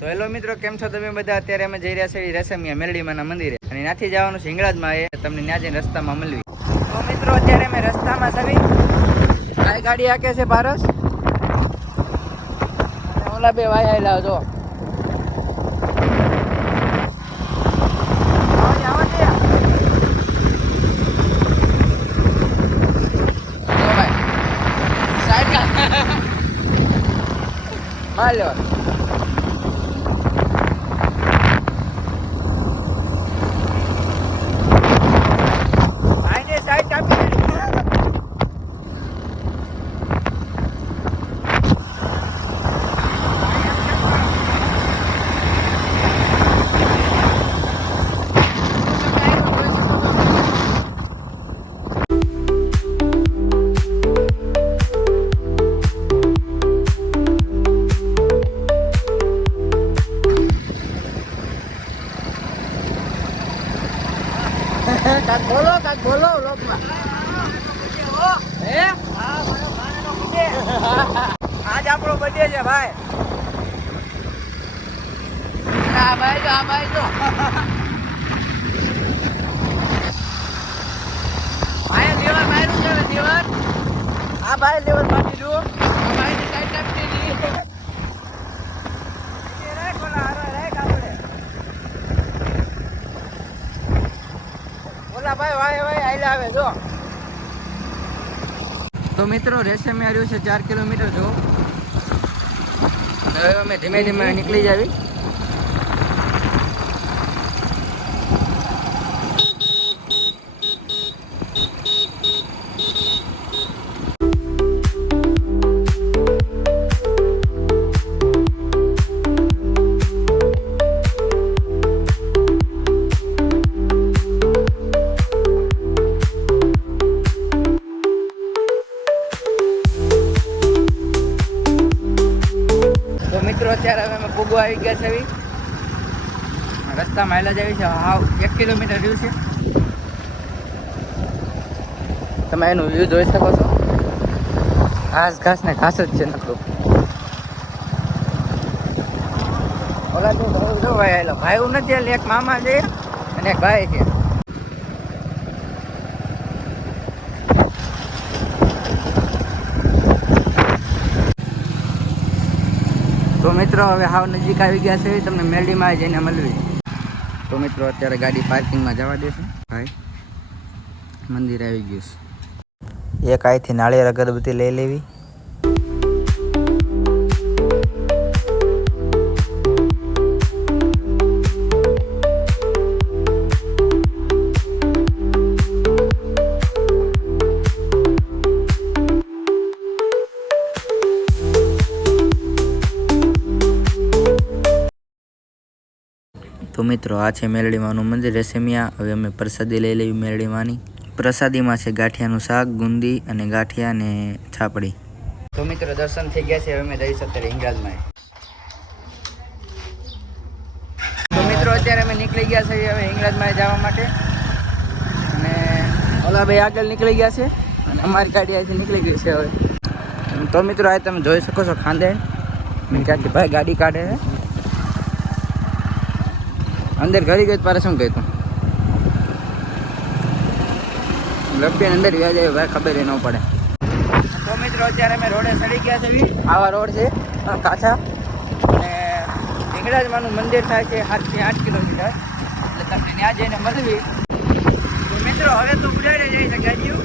તો હેલો મિત્રો, કેમ છો તમે બધા? અત્યારે અમે જઈ રહ્યા છીએ રેશમિયા મેરડીમાના મંદિરે અને ત્યાંથી જવાનું છે હિંગળાજમાં. એ તમને ત્યાં જઈને રસ્તામાં મળવી. તો મિત્રો અત્યારે અમે રસ્તામાં સવી આ ગાડી આકે છે પારસ અને ઓલા બે વાય આવેલા જો. હાલો કાક બોલો લોકમાં. હે આજ આપણો બર્થડે છે ભાઈ. આ ભાઈ તો ભાઈ લેવર માર્યું છે લેવર. આ ભાઈ લેવર મારી દો. આ ભાઈ ની સાઈડ કાપી દીધી. આવે જો. તો મિત્રો રેશમિયા રહ્યું છે 4 કિલોમીટર જો. હવે અમે ધીમે ધીમે નીકળી જાવી. મિત્રો અત્યારે હવે અમે પૂગવા આવી ગયા છે. રસ્તામાં હાલા જ આવી છે. હાવ 1 કિલોમીટર રહ્યું છે. તમે એનું વ્યૂ જોઈ શકો છો. ઘાસ ને ઘાસ જ છે નકરું. ઓલા જો ભાઈ હાલો ભાઈ એવું નથી. એક મામા છે અને એક ભાઈ છે. તો મિત્રો હવે હાવ નજીક આવી ગયા છે. તમને મેરડીમાં જઈને મળવી. તો મિત્રો અત્યારે ગાડી પાર્કિંગમાં જવા દેશે. ભાઈ મંદિર આવી ગયું છે. એક અહીંથી નાળિયેર અગરબત્તી લઈ લેવી. તો મિત્રો આ છે મેરડીમાનું મંદિર રેશમિયા. હવે અમે પ્રસાદી લઈ લેવી મેરડીમાની. પ્રસાદીમાં છે ગાંઠિયાનું શાક, ગુંદી અને ગાંઠિયા ને છાપડી. તો મિત્રો દર્શન થઈ ગયા છે. હવે અમે જઈશું અત્યારે હિંગળાજમાં. તો મિત્રો અત્યારે અમે નીકળી ગયા છે હવે હિંગળાજમાં જવા માટે. અને ઓલા ભાઈ આગળ નીકળી ગયા છે અને અમારી ગાડી અહીંથી નીકળી ગઈ છે હવે. તો મિત્રો આ તમે જોઈ શકો છો ખાંડે ક્યાંથી ભાઈ ગાડી કાઢે છે. અંદર ઘરી ગઈ તારે શું કહ્યું? લપીને અંદર વ્યાજ આવ્યો ભાઈ, ખબર ન પડે. તો મિત્રો અત્યારે અમે રોડે ચડી ગયા છે. આવા રોડ છે કાચા. અને હિંગળાજમાનું મંદિર થાય છે 7 થી 8 કિલોમીટર. એટલે તમને ત્યાં જઈને મળવી. તો મિત્રો હવે તો ઉડાડે જઈ છે ગાડીઓ.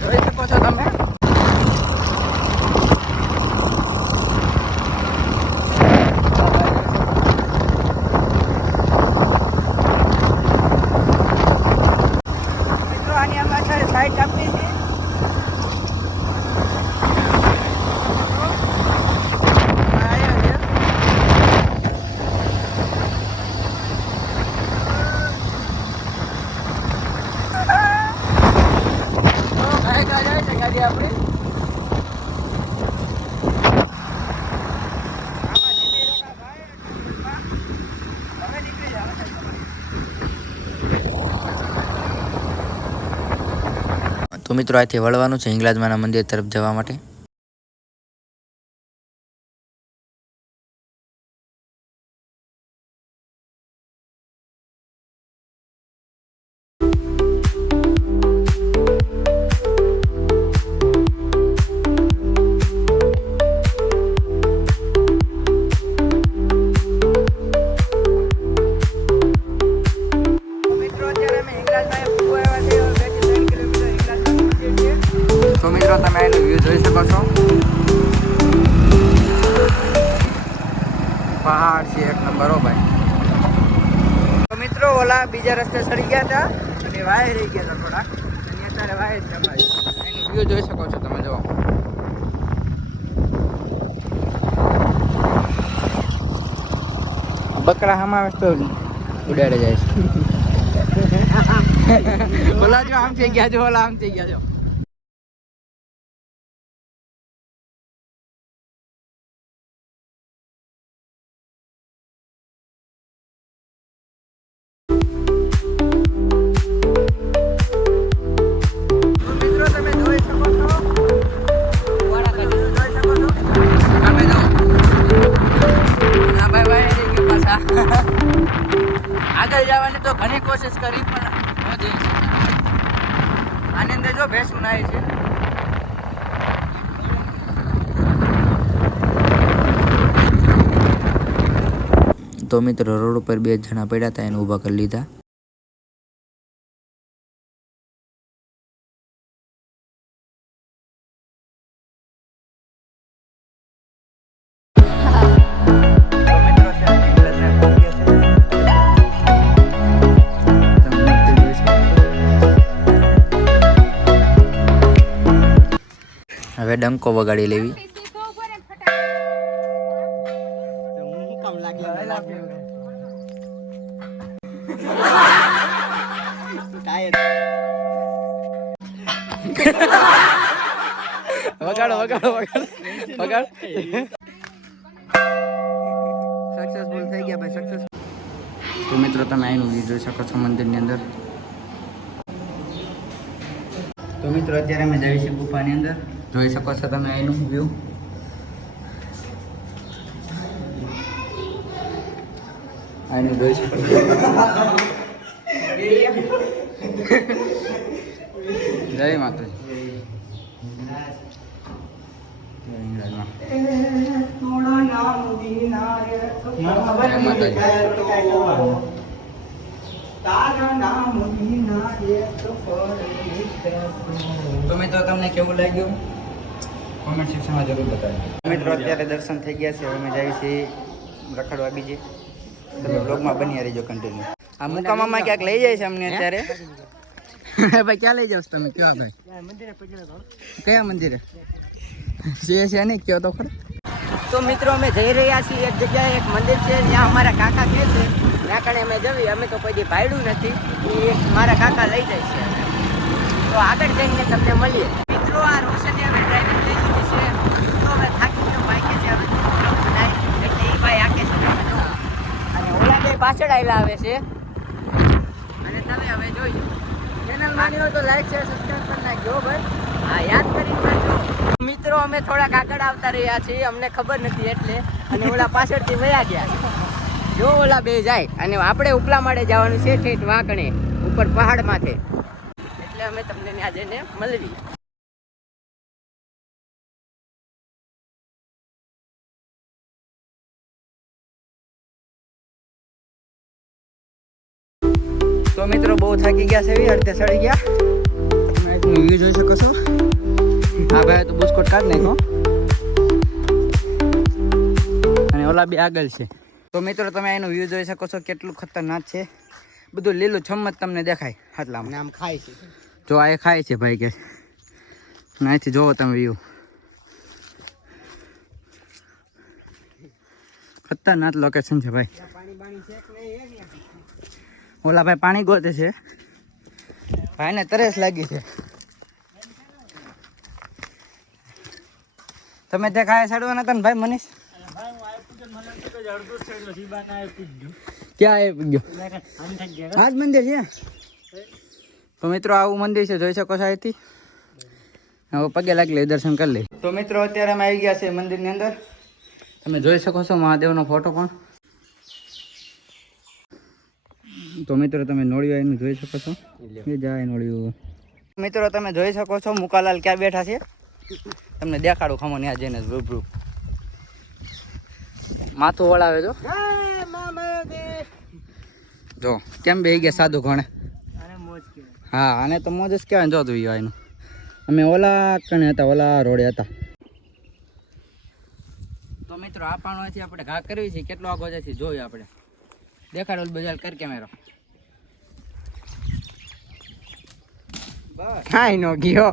જોઈ શકો છો તમે. સાઈડ આપી છે. ગાડી આપણી તો મિત્રો અહીંથી વળવાનું છે હિંગળાજમાના મંદિર તરફ જવા માટે. પહાડ છે એક નંબર હો ભાઈ. તો મિત્રો ઓલા બીજા રસ્તે ચડી ગયા હતા અને વાય રહી ગયા હતા થોડા, અને અત્યારે વાય જ ભાઈ. એનું વ્યૂ જોઈ શકો છો તમે. જો બકરા હમાવે તો ઉડાડે જાય છે. ઓલા જો આમ થઈ ગયા, જો ઓલા આમ થઈ ગયા. જો આગળ જવાની તો ઘણી કોશિશ કરી પણ ન જઈ શકી. આની અંદર જો ભેંસું નાય છે. તો મિત્રો રોડ ઉપર 2 જણા પડ્યા હતા, એને ઊભા કરી લીધા. હવે ડંકો વગાડી લેવી. વગાડો વગાડો વગાડો વગાડ. સક્સેસફુલ થઈ ગયા ભાઈ, સક્સેસ. તો મિત્રો તમે અહીંનું વ્યૂ જોઈ શકો છો મંદિરની અંદર. તો મિત્રો અત્યારે અમે જઈએ છીએ ગુફાની અંદર. જોઈ શકો છો તમે અહીંનું વ્યૂ. અહીંનું જોઈ શકો છો. જય માતાજી. તો મિત્રો તમને કેવું લાગ્યું કોમેન્ટ સેક્શનમાં જરૂર બતાવજો. મિત્રો અત્યારે દર્શન થઈ ગયા છે, હવે અમે જઈએ છીએ રખડવા બીજે. તમે બ્લોગમાં બની રહેજો કન્ટિન્યુ. આ મુકામામાં ક્યાંક લઈ જાય છે અમને અત્યારે. ભાઈ ક્યાં લઈ જાવ તમે? કયો ભાઈ કયા મંદિરે છે નહીં કયો તો ખરો. તો મિત્રો અમે જઈ રહ્યા છીએ એક જગ્યાએ, એક મંદિર છે જ્યાં અમારા કાકા કહે છે ત્યાં કણે અમે જઈએ. અમે તો કોઈ દી ભાડ્યું નથી, એ મારા કાકા લઈ જાય છે. તો આગળ જઈને તમને મળીએ. મિત્રો આ રોશની હવે ડ્રાઇવિંગ લઈ લીધી છે. તો હવે થાકી ગયો ભાઈ કે છે હવે એટલે એ ભાઈ આકે છે. અને ઓલા બે પાછળ આવેલા આવે છે. અને તમે હવે જોઈજો. ચેનલ માની હોય તો લાઈક શેર સબસ્ક્રાઇબ કરી નાખજો ભાઈ. હા યાદ કરી નાખજો. મિત્રો અમે થોડાક આગળ આવતા રહ્યા છીએ, અમને ખબર નથી એટલે, અને ઓલા પાછળથી વયા ગયા છે. જો ઓલા બે જાય અને આપણે ઉપલા માળે જવાનું છે, ઠેઠ વાંકણે ઉપર પહાડ માથે. એટલે અમે તમને ત્યાં જઈને મળવી. તો મિત્રો બહુ થાકી ગયા છે, અડધે ચડી ગયા. તમે વ્યૂ જોઈ શકો છો. હા ભાઈ તો બુસ્કોટ કાઢ નાખો. અને ઓલા બે આગળ છે. તો મિત્રો તમે એનું વ્યૂ જોઈ શકો છો, કેટલું ખતરનાક છે. બધું લીલું છમ જ તમને દેખાય. આટલામાં આમ ખાય છે. જો આ ખાય છે ભાઈ કે અહીંથી જોવો તમે વ્યૂ. ખતરનાક લોકેશન છે ભાઈ. ઓલા ભાઈ પાણી ગોતે છે. ભાઈને તરસ લાગી છે. તમે ત્યાં ખાયા ચડવાના હતા ને ભાઈ મનીષ? ક્યાં આવી ગયો? આ જ મંદિર છે. તો મિત્રો આવું મંદિર છે, જોઈ શકો છો. અહીંથી હવે પગે લાગી લે, દર્શન કરી લે. તો મિત્રો અત્યારે અમે આવી ગયા છે મંદિરની અંદર. તમે જોઈ શકો છો મહાદેવનો ફોટો પણ. તો મિત્રો તમે નોળિયું એનું જોઈ શકો છો. એ જાય નોળિયું. મિત્રો તમે જોઈ શકો છો મુકાલાલ ક્યાં બેઠા છે. તમને દેખાડું ખમો ત્યાં જઈને રૂબરૂ. માથું વળાવે જો કેમ બે ગયા સાધુ ઘણે. હા આને તો મોજ જ કહેવાય. જો જોઈએ એનું. અમે ઓલા કણે હતા, ઓલા રોડે હતા. તો મિત્રો આ પાણવાથી આપણે ઘા કરવી છે, કેટલો આગો છે જોયું આપણે. દેખાડો બજાર કર કેમેરો. બસ કાઈ નો ગયો.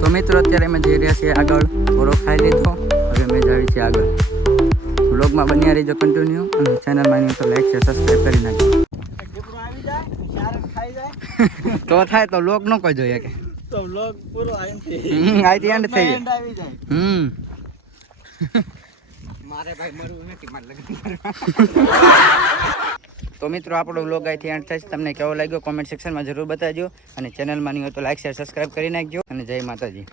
તો મિત્રો અત્યારે અમે જઈ રહ્યા છીએ આગળ. થોડો ખાઈ લીધો, હવે અમે જઈએ છીએ આગળ. વ્લોગમાં બન્યા રહીજો કન્ટિન્યુ અને ચેનલમાં નહીં તો લાઈક છે સબસ્ક્રાઈબ કરી નાખજો. તો થાય તો વ્લોગ ન કોઈ જોઈએ કે તો વ્લોગ પૂરો અહીંથી એન્ડ થઈ જાય. મારે ભાઈ મરવું નથી, મારે લગ્ન કરવા. તો મિત્રો આપણો વ્લોગ અહીંથી એન્ડ થાય છે. તમને કેવો લાગ્યો કોમેન્ટ સેક્શનમાં જરૂર બતાવજો અને ચેનલમાં નહીં હોય તો લાઈક શેર સબસ્ક્રાઈબ કરી નાખજો અને જય માતાજી.